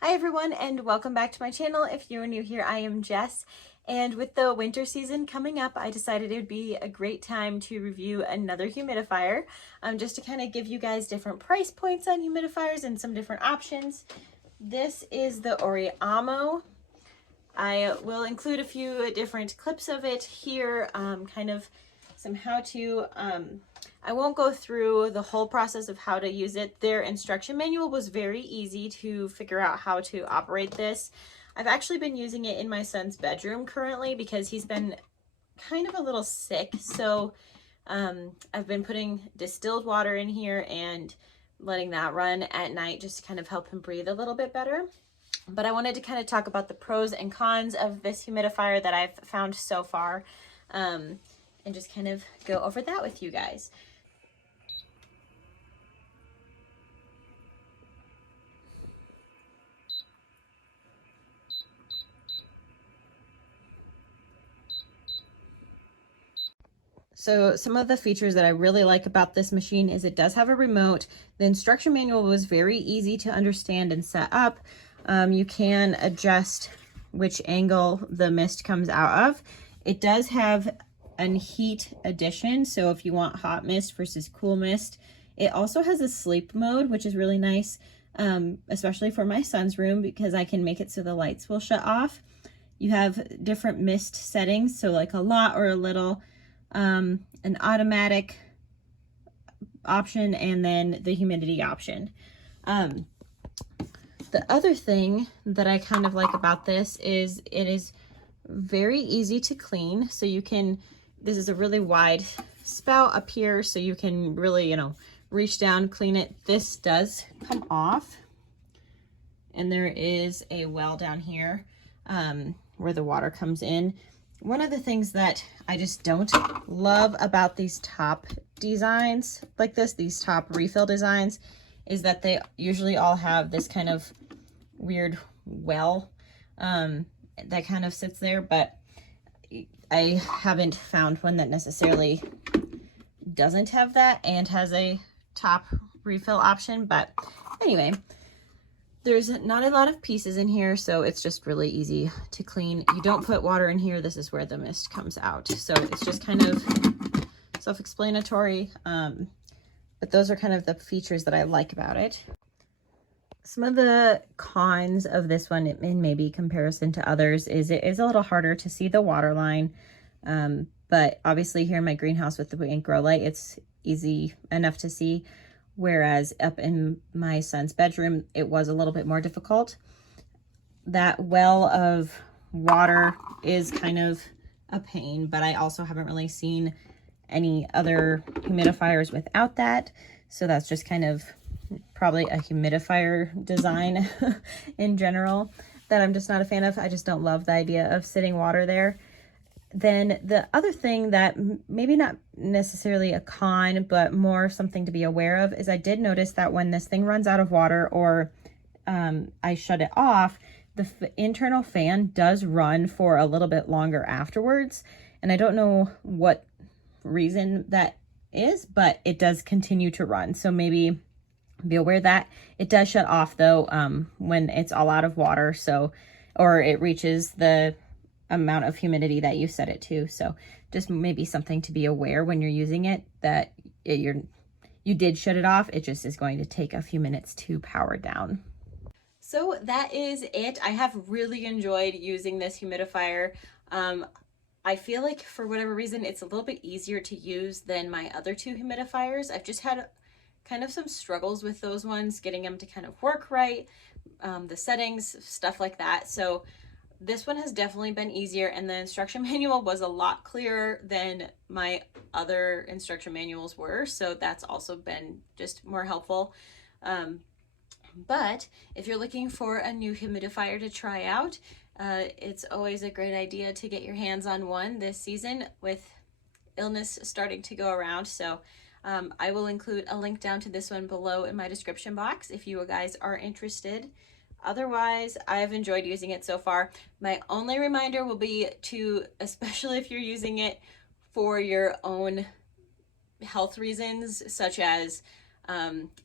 Hi everyone and welcome back to my channel. If you are new here, I am Jess, and with the winter season coming up, I decided it would be a great time to review another humidifier, just to kind of give you guys different price points on humidifiers and some different options. This is the Oraimo. I will include a few different clips of it here, kind of some how-to. I won't go through the whole process of how to use it. Their instruction manual was very easy to figure out how to operate this. I've actually been using it in my son's bedroom currently because he's been kind of a little sick. So I've been putting distilled water in here and letting that run at night just to kind of help him breathe a little bit better. But I wanted to kind of talk about the pros and cons of this humidifier that I've found so far, and just kind of go over that with you guys. So some of the features that I really like about this machine is it does have a remote. The instruction manual was very easy to understand and set up. You can adjust which angle the mist comes out of. It does have a heat addition, so if you want hot mist versus cool mist. It also has a sleep mode, which is really nice, especially for my son's room, because I can make it so the lights will shut off. You have different mist settings, so like a lot or a little, an automatic option, and then the humidity option. The other thing that I kind of like about this is it is very easy to clean. So you can, this is a really wide spout up here, so you can really, reach down, clean it. This does come off, and there is a well down here where the water comes in. One of the things that I just don't love about these top designs like this, these top refill designs, is that they usually all have this kind of weird well that kind of sits there, but I haven't found one that necessarily doesn't have that and has a top refill option. But anyway, there's not a lot of pieces in here, so it's just really easy to clean. You don't put water in here. This is where the mist comes out. So it's just kind of self-explanatory. But those are kind of the features that I like about it. Some of the cons of this one, in maybe comparison to others, is it is a little harder to see the water line. But obviously here in my greenhouse with the ink grow light, it's easy enough to see. Whereas up in my son's bedroom, it was a little bit more difficult. That well of water is kind of a pain, but I also haven't really seen any other humidifiers without that. So that's just kind of probably a humidifier design in general that I'm just not a fan of. I just don't love the idea of sitting water there. Then the other thing that maybe not necessarily a con, but more something to be aware of, is I did notice that when this thing runs out of water or I shut it off, the internal fan does run for a little bit longer afterwards. And I don't know what reason that is, but it does continue to run. So maybe be aware that it does shut off though when it's all out of water, so, or it reaches the amount of humidity that you set it to. So just maybe something to be aware when you're using it, that you did shut it off. It just is going to take a few minutes to power down. So that is it. I have really enjoyed using this humidifier. I feel like for whatever reason, it's a little bit easier to use than my other two humidifiers. I've just had kind of some struggles with those ones, getting them to kind of work right, the settings, stuff like that. So this one has definitely been easier, and the instruction manual was a lot clearer than my other instruction manuals were. So that's also been just more helpful. But if you're looking for a new humidifier to try out, it's always a great idea to get your hands on one this season with illness starting to go around. So I will include a link down to this one below in my description box if you guys are interested. Otherwise, I have enjoyed using it so far. My only reminder will be to, especially if you're using it for your own health reasons, such as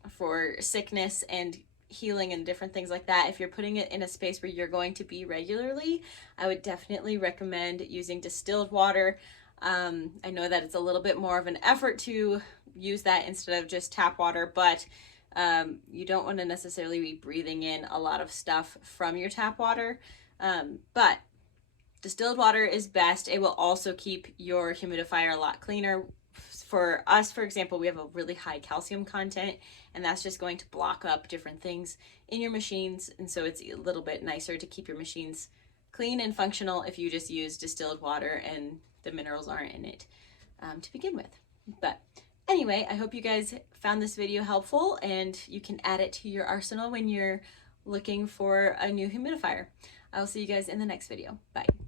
for sickness and healing and different things like that, if you're putting it in a space where you're going to be regularly, I would definitely recommend using distilled water. I know that it's a little bit more of an effort to use that instead of just tap water, but you don't want to necessarily be breathing in a lot of stuff from your tap water. But distilled water is best. It will also keep your humidifier a lot cleaner. For us, for example, we have a really high calcium content, and that's just going to block up different things in your machines. And so it's a little bit nicer to keep your machines clean and functional if you just use distilled water and the minerals aren't in it to begin with. But anyway, I hope you guys found this video helpful and you can add it to your arsenal when you're looking for a new humidifier. I'll see you guys in the next video. Bye.